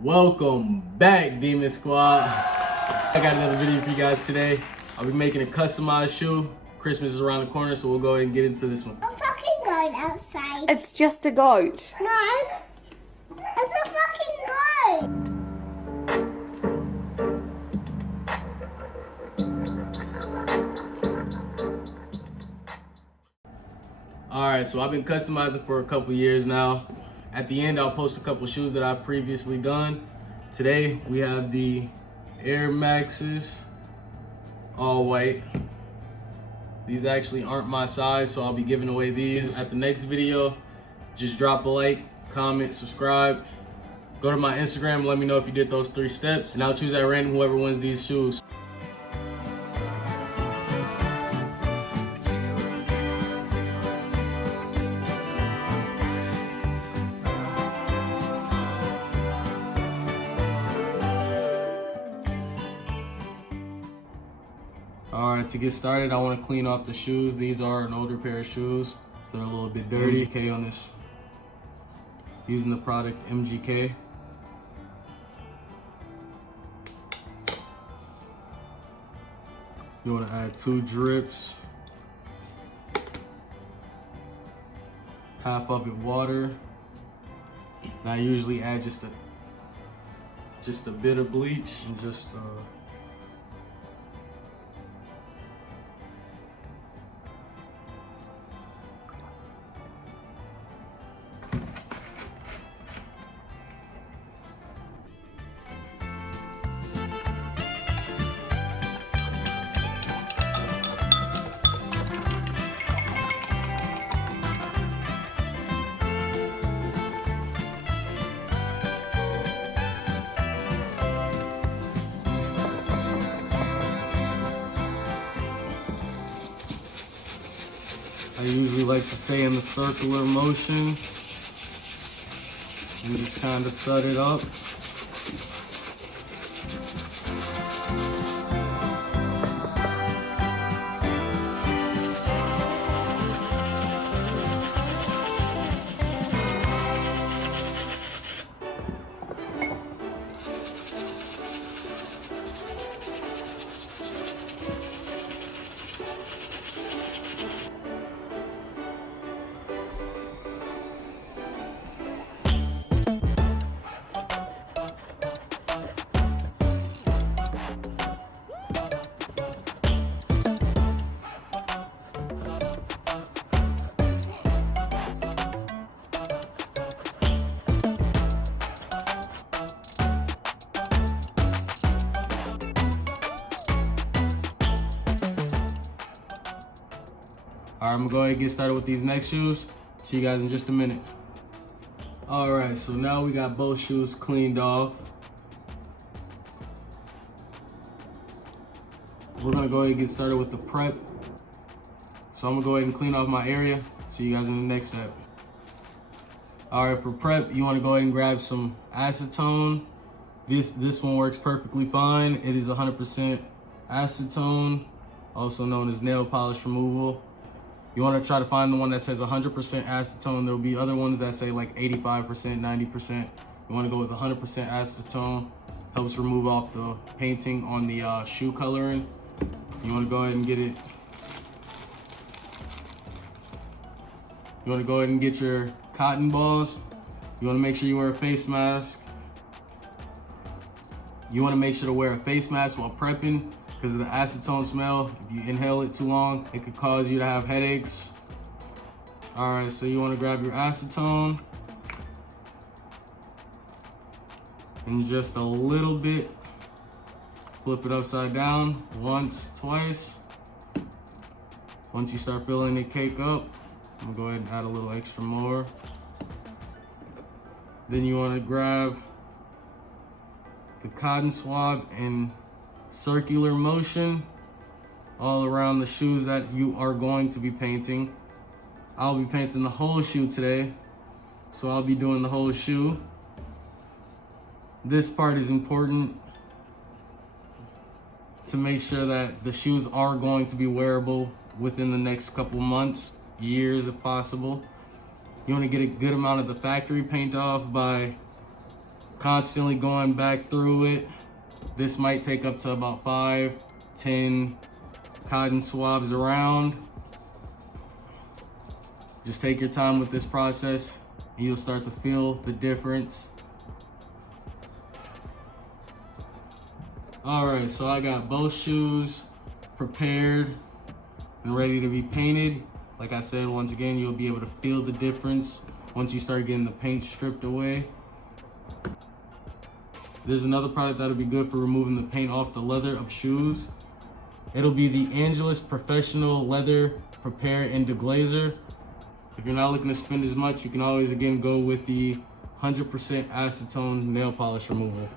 Welcome back, Demon Squad. I got another video for you guys today. I'll be making a customized shoe. Christmas is around the corner, so we'll go ahead and get into this one. A fucking goat outside. It's just a goat. No, it's a fucking goat. Alright, so I've been customizing for a couple years now. At the end, I'll post a couple shoes that I've previously done. Today, we have the Air Maxes, all white. These actually aren't my size, so I'll be giving away these at the next video. Just drop a like, comment, subscribe. Go to my Instagram, let me know if you did those 3 steps, and I'll choose at random whoever wins these shoes. Alright, to get started, I want to clean off the shoes. These are an older pair of shoes, so they're a little bit dirty. MGK on this, using the product MGK. You want to add 2 drips, half of it water. And I usually add just a bit of bleach and just I usually like to stay in the circular motion and just kind of set it up. All right, I'm gonna go ahead and get started with these next shoes. See you guys in just a minute. All right, so now we got both shoes cleaned off. We're gonna go ahead and get started with the prep. So I'm gonna go ahead and clean off my area. See you guys in the next step. All right, for prep, you wanna go ahead and grab some acetone. This one works perfectly fine. It is 100% acetone, also known as nail polish removal. You want to try to find the one that says 100% acetone. There'll be other ones that say like 85%, 90%. You want to go with 100% acetone. Helps remove off the painting on the shoe coloring. You want to go ahead and get it. You want to go ahead and get your cotton balls. You want to make sure you wear a face mask. You want to make sure to wear a face mask while prepping, because of the acetone smell. If you inhale it too long, it could cause you to have headaches. All right, so you want to grab your acetone and just a little bit, flip it upside down once, twice. Once you start feeling it cake up, I'm gonna go ahead and add a little extra more. Then you want to grab the cotton swab and circular motion all around the shoes that you are going to be painting. I'll be painting the whole shoe today, so I'll be doing the whole shoe. This part is important to make sure that the shoes are going to be wearable within the next couple months, years if possible. You want to get a good amount of the factory paint off by constantly going back through it. This might take up to about 5-10 cotton swabs around. Just take your time with this process and you'll start to feel the difference. All right, so I got both shoes prepared and ready to be painted. Like I said, once again, you'll be able to feel the difference once you start getting the paint stripped away. There's another product that'll be good for removing the paint off the leather of shoes. It'll be the Angelus Professional Leather Prepare and Deglazer. If you're not looking to spend as much, you can always again go with the 100% acetone nail polish removal.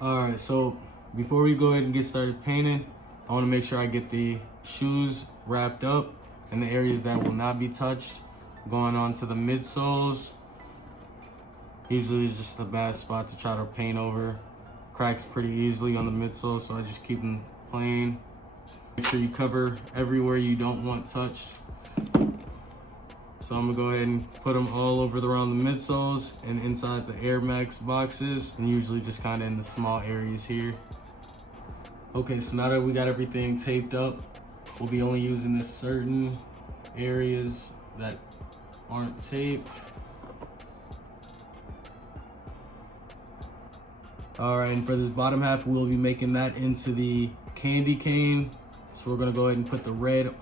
All right, so before we go ahead and get started painting, I want to make sure I get the shoes wrapped up in the areas that will not be touched. Going on to the midsoles. Usually it's just a bad spot to try to paint over. Cracks pretty easily on the midsole, so I just keep them plain. Make sure you cover everywhere you don't want touched. So I'm gonna go ahead and put them all over around the midsoles and inside the Air Max boxes, and usually just kind of in the small areas here. Okay, so now that we got everything taped up, we'll be only using this certain areas that aren't taped. All right, and for this bottom half, we'll be making that into the candy cane. So we're gonna go ahead and put the red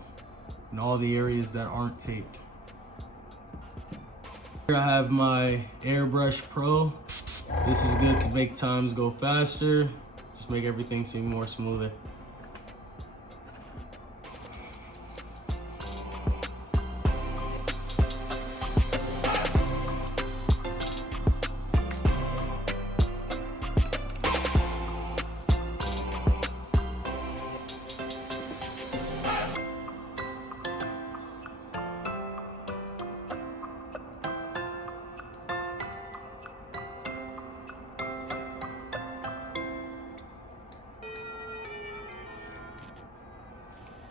in all the areas that aren't taped. Here I have my Airbrush Pro. This is good to make times go faster. Just make everything seem more smoother.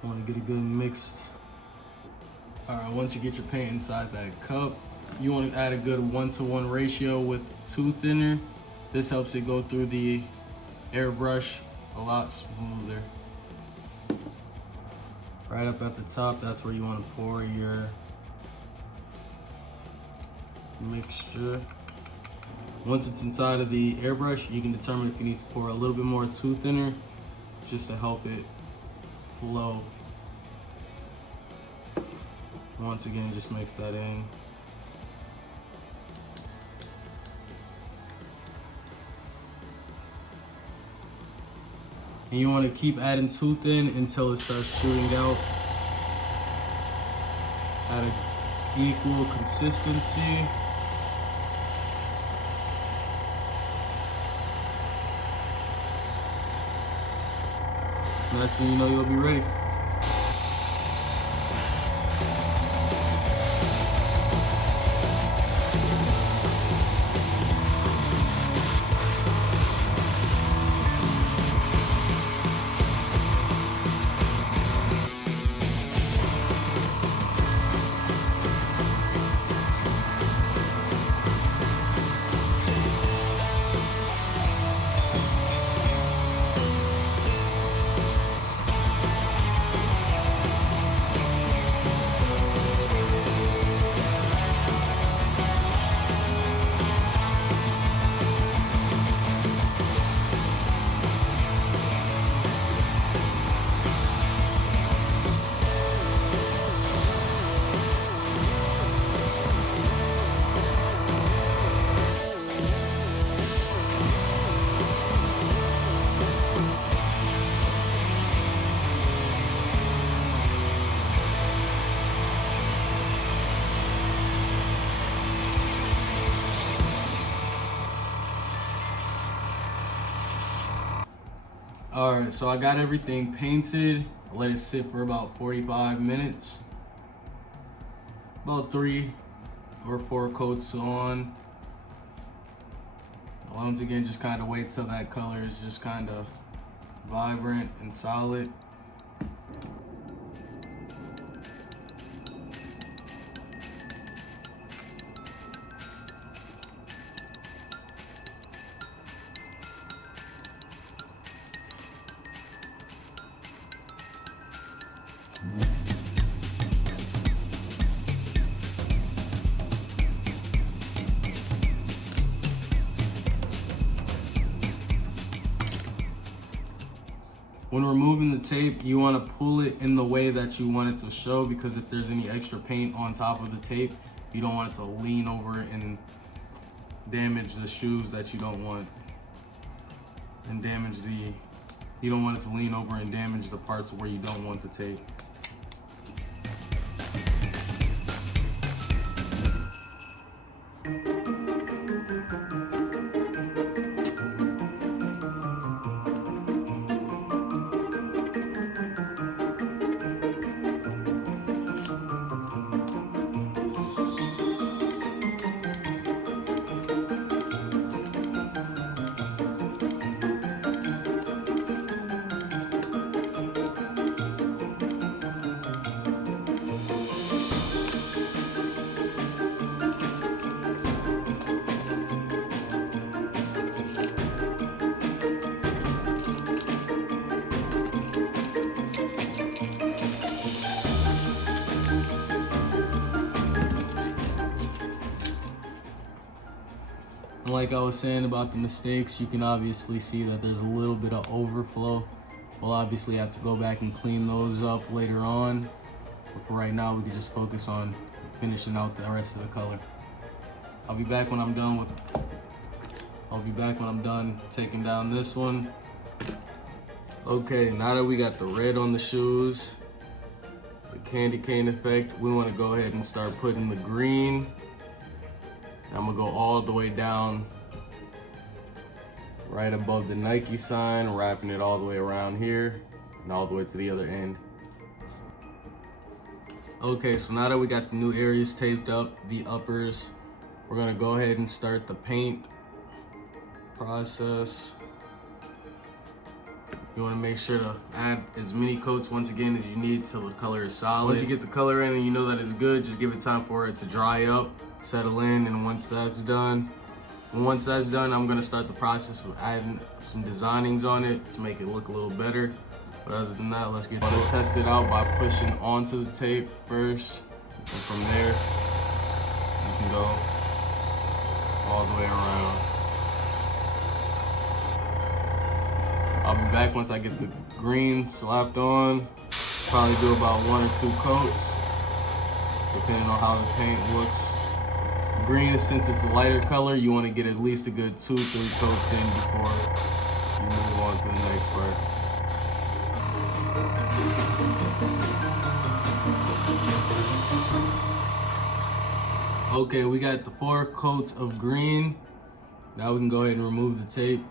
Want to get a good mix. All right, once you get your paint inside that cup, you want to add a good 1-to-1 ratio with tooth thinner. This helps it go through the airbrush a lot smoother. Right up at the top, that's where you want to pour your mixture. Once it's inside of the airbrush, you can determine if you need to pour a little bit more tooth thinner just to help it flow. Once again, just mix that in. And you want to keep adding tooth in until it starts shooting out at an equal consistency. And that's when you know you'll be ready. All right, so I got everything painted. I let it sit for about 45 minutes. About 3 or 4 coats on. Once again, just kind of wait till that color is just kind of vibrant and solid. When removing the tape, you want to pull it in the way that you want it to show, because if there's any extra paint on top of the tape, you don't want it to lean over and damage the shoes that you don't want, and you don't want it to lean over and damage the parts where you don't want the tape. And like I was saying about the mistakes, you can obviously see that there's a little bit of overflow. We'll obviously have to go back and clean those up later on. But for right now, we can just focus on finishing out the rest of the color. I'll be back when I'm done taking down this one. Okay, now that we got the red on the shoes, the candy cane effect, we want to go ahead and start putting the green. I'm gonna go all the way down right above the Nike sign, wrapping it all the way around here and all the way to the other end. Okay, so now that we got the new areas taped up, the uppers, we're gonna go ahead and start the paint process. You wanna make sure to add as many coats once again as you need till the color is solid. Once you get the color in and you know that it's good, just give it time for it to dry up, settle in, and once that's done, I'm gonna start the process of adding some designings on it to make it look a little better. But other than that, let's get to it. Test it out by pushing onto the tape first, and from there, you can go all the way around. I'll be back once I get the green slapped on. Probably do about 1 or 2 coats, depending on how the paint looks. Green, since it's a lighter color, you want to get at least a good 2-3 coats in before you move on to the next part. Okay, we got the 4 coats of green. Now we can go ahead and remove the tape.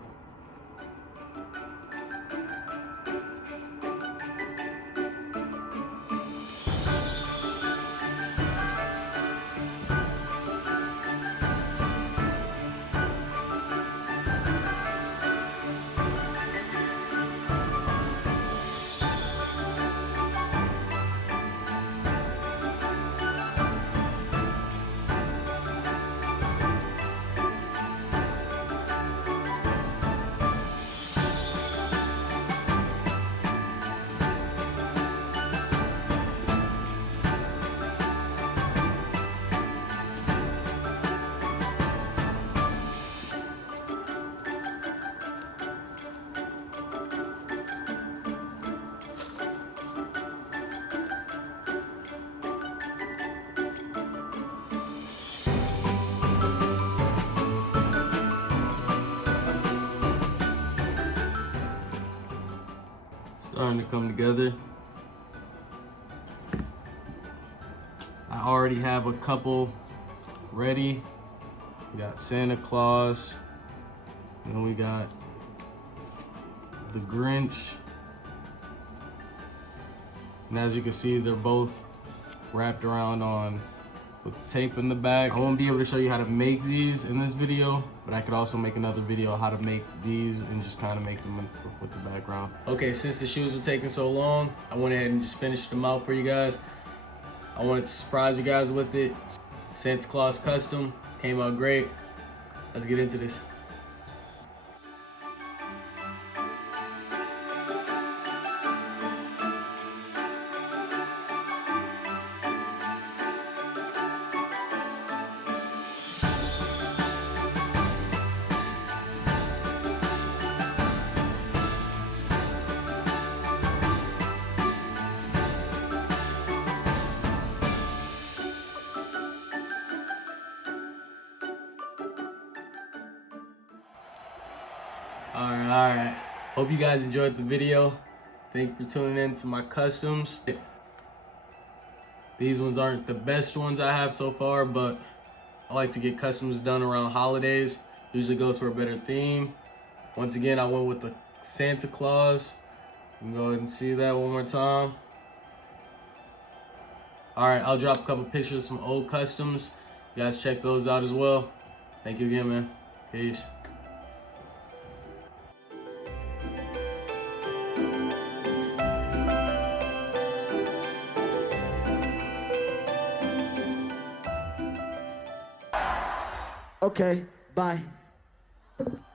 Starting to come together. I already have a couple ready. We got Santa Claus, and then we got the Grinch. And as you can see, they're both wrapped around on with tape in the back. I won't be able to show you how to make these in this video, but I could also make another video on how to make these and just kind of make them with the background. Okay, since the shoes were taking so long, I went ahead and just finished them out for you guys. I wanted to surprise you guys with it. Santa Claus custom, came out great. Let's get into this. All right. Hope you guys enjoyed the video. Thank you for tuning in to my customs. These ones aren't the best ones I have so far, but I like to get customs done around holidays. Usually goes for a better theme. Once again, I went with the Santa Claus. You can go ahead and see that one more time. All right, I'll drop a couple pictures of some old customs. You guys check those out as well. Thank you again, man. Peace. Okay, bye.